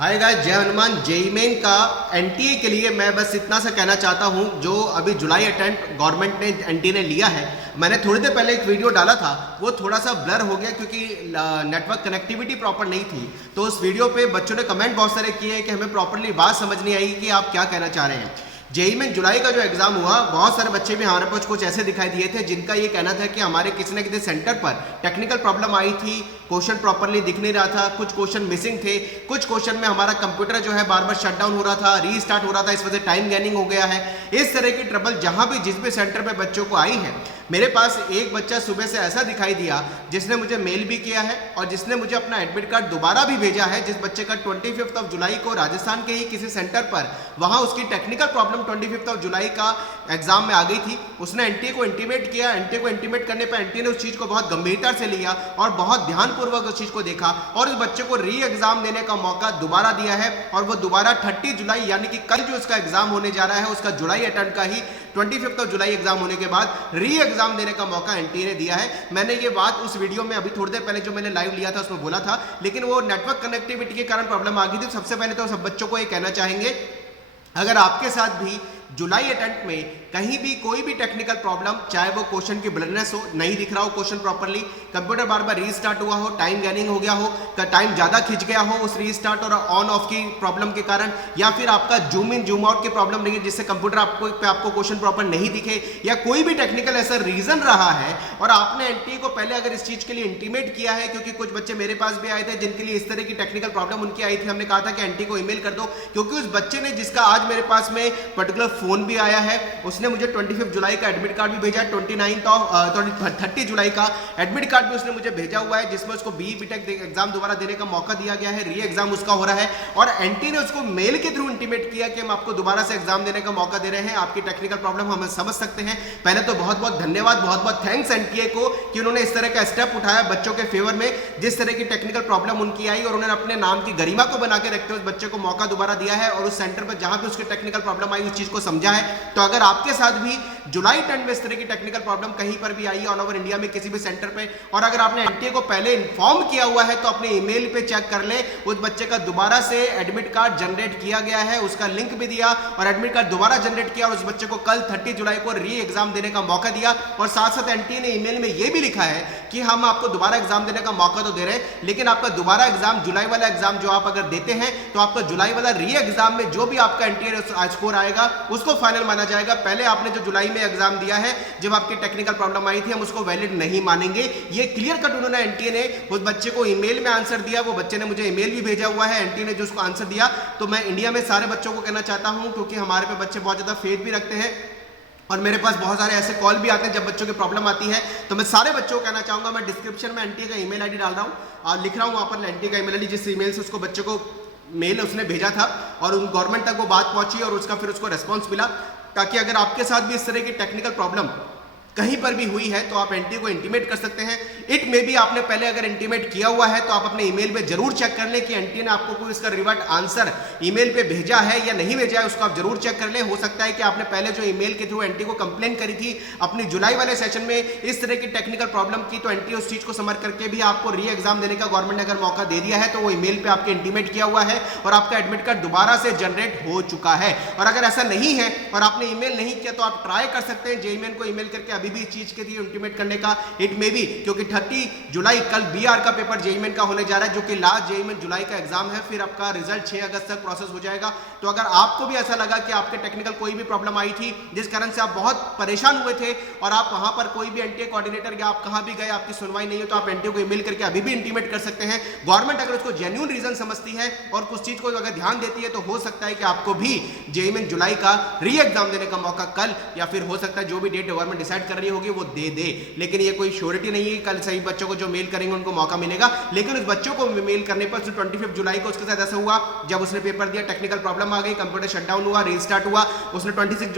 Hi guys, जय Hanuman. JEE main का NTA के लिए मैं बस इतना सा कहना चाहता हूं, जो अभी जुलाई अटेम्प्ट गवर्नमेंट ने एनटीए ने लिया है। मैंने थोड़ी देर पहले एक वीडियो डाला था, वो थोड़ा सा ब्लर हो गया क्योंकि नेटवर्क कनेक्टिविटी प्रॉपर नहीं थी। तो उस वीडियो पे बच्चों ने कमेंट बहुत सारे किए हैं कि हमें प्रॉपरली बात समझ नहीं आई कि आप क्या कहना चाह रहे हैं। जेईई में जुलाई का जो एग्जाम हुआ, बहुत सारे बच्चे भी हमारे पास कुछ ऐसे दिखाई दिए थे जिनका ये कहना था कि हमारे किसी न किसी सेंटर पर टेक्निकल प्रॉब्लम आई थी, क्वेश्चन प्रॉपरली दिख नहीं रहा था, कुछ क्वेश्चन मिसिंग थे, कुछ क्वेश्चन में हमारा कंप्यूटर जो है बार बार शट डाउन हो रहा था, रीस्टार्ट हो रहा था, इस वजह से टाइम गेनिंग हो गया है। इस तरह की ट्रबल जहां भी जिस भी सेंटर पे बच्चों को आई है, मेरे पास एक बच्चा सुबह से ऐसा दिखाई दिया जिसने मुझे मेल भी किया है और जिसने मुझे अपना एडमिट कार्ड दोबारा भी भेजा है। जिस बच्चे का 25 जुलाई को राजस्थान के ही किसी सेंटर पर वहां उसकी टेक्निकल प्रॉब्लम 25 जुलाई का एग्जाम में आ गई थी, उसने एनटीए को इंटीमेट किया। एनटीए को इंटीमेट करने पर एनटीए ने उस चीज को बहुत गंभीरता से लिया और बहुत ध्यानपूर्वक उस चीज को देखा और उस बच्चे को री एग्जाम देने का मौका दोबारा दिया है। और वो दोबारा 30 जुलाई यानी कि कल जो उसका एग्जाम होने जा रहा है, उसका जुलाई अटेम्प्ट का ही 25 जुलाई एग्जाम होने के बाद री एग्जाम देने का मौका एनटीए ने दिया है। मैंने ये बात उस वीडियो में अभी थोड़ी देर पहले जो मैंने लाइव लिया था उसमें बोला था, लेकिन वो नेटवर्क कनेक्टिविटी के कारण प्रॉब्लम आ गई थी। सबसे पहले तो सब बच्चों को ये कहना चाहेंगे, अगर आपके साथ भी जुलाई अटेम्प्ट में कहीं भी कोई भी टेक्निकल प्रॉब्लम, चाहे वो क्वेश्चन की ब्लरनेस हो, नहीं दिख रहा हो क्वेश्चन प्रॉपर्ली, कंप्यूटर बार बार रीस्टार्ट हुआ हो, टाइम गेनिंग हो गया हो, टाइम ज्यादा खिंच गया हो उस रीस्टार्ट और ऑन ऑफ की प्रॉब्लम के कारण, या फिर आपका जूम इन जूम आउट की प्रॉब्लम नहीं है जिससे कंप्यूटर आपको क्वेश्चन प्रॉपर नहीं दिखे, या कोई भी टेक्निकल ऐसा रीजन रहा है और आपने एनटीए को पहले अगर इस चीज के लिए इंटीमेट किया है, क्योंकि कुछ बच्चे मेरे पास भी आए थे जिनके लिए इस तरह की टेक्निकल प्रॉब्लम उनकी आई थी, हमने कहा था कि एनटीए को ईमेल कर दो, क्योंकि उस बच्चे ने जिसका आज मेरे पास में पर्टिकुलर फोन भी आया है, उसने मुझे 25 जुलाई का एडमिट कार्ड भी भेजा, 30 जुलाई का एडमिट कार्ड भी उसने मुझे भेजा हुआ है, जिसमें उसको बीई बीटेक एग्जाम दोबारा देने का मौका दिया गया है, री एग्जाम उसका हो रहा है और एनटी ने उसको मेल के थ्रू इंटीमेट किया कि हम आपको दोबारा से एग्जाम देने का मौका दे रहे हैं, आपकी टेक्निकल प्रॉब्लम हम समझ सकते हैं। पहले तो बहुत बहुत धन्यवाद, बहुत बहुत थैंक्स एनटीए को कि उन्होंने इस तरह का स्टेप उठाया बच्चों के फेवर में। जिस तरह की टेक्निकल प्रॉब्लम उनकी आई और उन्होंने अपने नाम की गरिमा को बना के रखते हुए उस बच्चे को मौका दोबारा दिया है और उस सेंटर पर जहां भी उसकी टेक्निकल प्रॉब्लम आई उस चीज को समझा है। तो अगर आपके साथ भी जुलाई 10 में इस तरह की टेक्निकल प्रॉब्लम कहीं पर भी आई ऑल ओवर इंडिया में किसी भी सेंटर पे, और अगर आपने एनटीए को पहले इन्फॉर्म किया हुआ है तो अपने ईमेल पे चेक कर ले, उस बच्चे का दोबारा से एडमिट कार्ड जनरेट किया गया है, उसका लिंक भी दिया और एडमिट कार्ड दोबारा जनरेट किया और उस बच्चे को कल 30 जुलाई को री एग्जाम देने का मौका दिया। और साथ साथ एनटीए ने ईमेल में यह भी लिखा है कि हम आपको दोबारा एग्जाम देने का मौका तो दे रहे हैं, लेकिन आपका दोबारा एग्जाम, जुलाई वाला एग्जाम जो आप अगर देते हैं तो आपका जुलाई वाला री एग्जाम में जो भी आपका एनटीए स्कोर आएगा उसको फाइनल माना जाएगा। पहले आपने जो जुलाई में एग्जाम दिया है जब आपकी टेक्निकल प्रॉब्लम आई थी, हम उसको वैलिड नहीं मानेंगे। ये क्लियर कट उन्होंने एनटीए ने उस बच्चे को ईमेल में आंसर दिया, वो बच्चे ने मुझे ईमेल भी भेजा हुआ है एनटीए ने जो उसको आंसर दिया। तो मैं इंडिया में सारे बच्चों को कहना चाहता हूं, क्योंकि हमारे पे बच्चे बहुत ज्यादा फेथ भी रखते हैं और मेरे पास बहुत सारे ऐसे कॉल भी आते हैं जब बच्चों की प्रॉब्लम आती है, तो मैं सारे बच्चों को कहना चाहूंगा, मैं डिस्क्रिप्शन में एनटीए का ईमेल आईडी डाल रहा हूं और लिख रहा हूं वहां पर एनटीए का ईमेल आईडी, जिस ईमेल से उसको बच्चे को मेल उसने भेजा था और उन गवर्नमेंट तक वो बात पहुंची और उसका फिर उसको रेस्पॉन्स मिला, ताकि अगर आपके साथ भी इस तरह की टेक्निकल प्रॉब्लम कहीं पर भी हुई है तो आप एनटीए को इंटीमेट कर सकते हैं। इट में भी आपने पहले अगर इंटीमेट किया हुआ है तो आप अपने ईमेल पे जरूर चेक कर लें कि एनटीए ने आपको कोई इसका रिवर्ट आंसर ईमेल पे भेजा है या नहीं भेजा है, उसको आप जरूर चेक कर लें। हो सकता है कि आपने पहले जो ईमेल के थ्रू एनटीए को कंप्लेन करी थी अपनी जुलाई वाले सेशन में इस तरह की टेक्निकल प्रॉब्लम की, तो एनटीए उस चीज को समझ करके भी आपको री एग्जाम देने का गवर्नमेंट ने अगर मौका दे दिया है तो वो ईमेल पे आपके इंटीमेट किया हुआ है और आपका एडमिट कार्ड दोबारा से जनरेट हो चुका है। और अगर ऐसा नहीं है और आपने ईमेल नहीं किया तो आप ट्राई कर सकते हैं जेईई मेन को ईमेल करके अभी भी इस चीज के इंटीमेट करने का। इट में भी क्योंकि 30 जुलाई कल बीआर का पेपर जेईई मेन का होने जा रहा है, जो कि लास्ट जेईई मेन जुलाई का एग्जाम है, फिर आपका रिजल्ट 6 अगस्त तक प्रोसेस हो जाएगा। तो अगर आपको भी ऐसा लगा कि आपके टेक्निकल कोई भी प्रॉब्लम आई थी जिस कारण से आप बहुत परेशान हुए थे और आप वहां पर कोई भी एनटीए कोऑर्डिनेटर या आप कहां भी गए आपकी सुनवाई नहीं हो, तो आप एनटीए को ईमेल करके अभी भी इंटीमेट कर सकते हैं। गवर्नमेंट अगर उसको जेन्युइन रीजन समझती है और कुछ चीज को अगर ध्यान देती है तो हो सकता है कि आपको भी जेईई मेन जुलाई का री एग्जाम देने का मौका कल या फिर हो सकता है जो भी डेट गवर्नमेंट डिसाइड कर रही होगी वो दे दे। लेकिन ये कोई श्योरिटी नहीं है कल सही बच्चों को जो मेल करेंगे उनको मौका मिलेगा। लेकिन उस बच्चों को मेल करने पर 25 जुलाई को उसके साथ ऐसा हुआ, जब उसने पेपर दिया टेक्निकल प्रॉब्लम आ गई, कंप्यूटर शटडाउन हुआ, रीस्टार्ट हुआ, उसने 25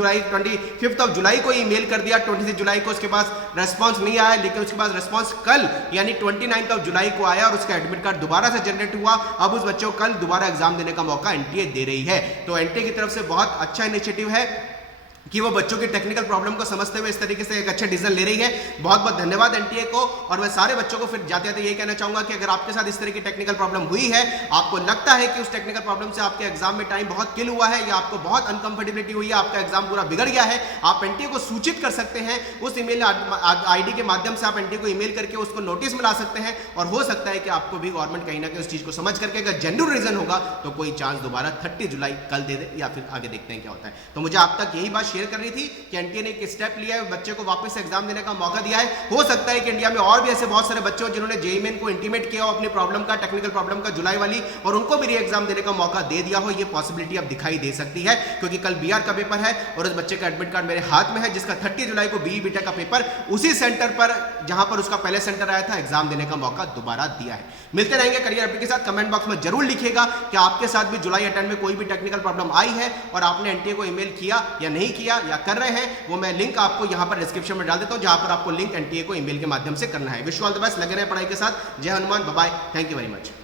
जुलाई को ही मेल कर दिया। 26 जुलाई को उसके पास रेस्पॉन्स नहीं आया, लेकिन उसके पास रेस्पॉन्स कल यानी 29 जुलाई को आया और उसका एडमिट कार्ड दोबारा से जनरेट हुआ। अब उस बच्चों को कल दोबारा एग्जाम देने का मौका एनटीए दे रही है। तो एनटीए की तरफ से बहुत अच्छा इनिशिएटिव है। कि वो बच्चों की टेक्निकल प्रॉब्लम को समझते हुए इस तरीके से एक अच्छे डिसीजन ले रही है। बहुत बहुत धन्यवाद एनटीए को। और मैं सारे बच्चों को फिर जाते जाते यही कहना चाहूंगा कि अगर आपके साथ इस तरह की टेक्निकल प्रॉब्लम हुई है, आपको लगता है कि उस टेक्निकल प्रॉब्लम से आपके एग्जाम में टाइम बहुत किल हुआ है या आपको बहुत अनकंफर्टेबिलिटी हुई है, आपका एग्जाम पूरा बिगड़ गया है, आप एनटीए को सूचित कर सकते हैं। उस ईमेल आईडी के माध्यम से आप एनटीए को ईमेल करके उसको नोटिस में ला सकते हैं और हो सकता है कि आपको भी गवर्नमेंट कहीं ना कहीं उस चीज को समझ करके अगर जेन्युइन रीजन होगा तो कोई चांस दोबारा 30 जुलाई कल दे दे या फिर आगे देखते हैं क्या होता है। तो मुझे आप तक यही बात शेयर करनी थी कि एनटीए ने एक स्टेप लिया है, बच्चे को वापस एग्जाम देने का मौका दिया है। हो सकता है कि इंडिया में और भी ऐसे बहुत सारे बच्चे हो जिन्होंने जेईई मेन को इंटीमेट किया हो अपनी प्रॉब्लम का, टेक्निकल प्रॉब्लम का जुलाई वाली, और उनको भी री एग्जाम देने का मौका दे दिया हो। ये पॉसिबिलिटी अब दिखाई दे सकती है क्योंकि कल बीआर का पेपर है और उस बच्चे का एडमिट कार्ड मेरे हाथ में है जिसका 30 जुलाई को बीई बीटेक का पेपर उसी सेंटर पर जहां पर उसका पहले सेंटर आया था एग्जाम देने का मौका दोबारा दिया है। मिलते रहेंगे करियर अपडेट के साथ। कमेंट बॉक्स में जरूर लिखिएगा कि आपके साथ भी जुलाई अटेम्प्ट में कोई भी टेक्निकल प्रॉब्लम आई है और आपने एनटीए को ईमेल किया या नहीं किया या कर रहे हैं, वो मैं लिंक आपको यहां पर डिस्क्रिप्शन में डाल देता हूं जहां पर आपको लिंक एनटीए को ईमेल के माध्यम से करना है। Wish you all the best, लगे रहे पढ़ाई के साथ। Jai Hanuman, bye bye, thank you very much.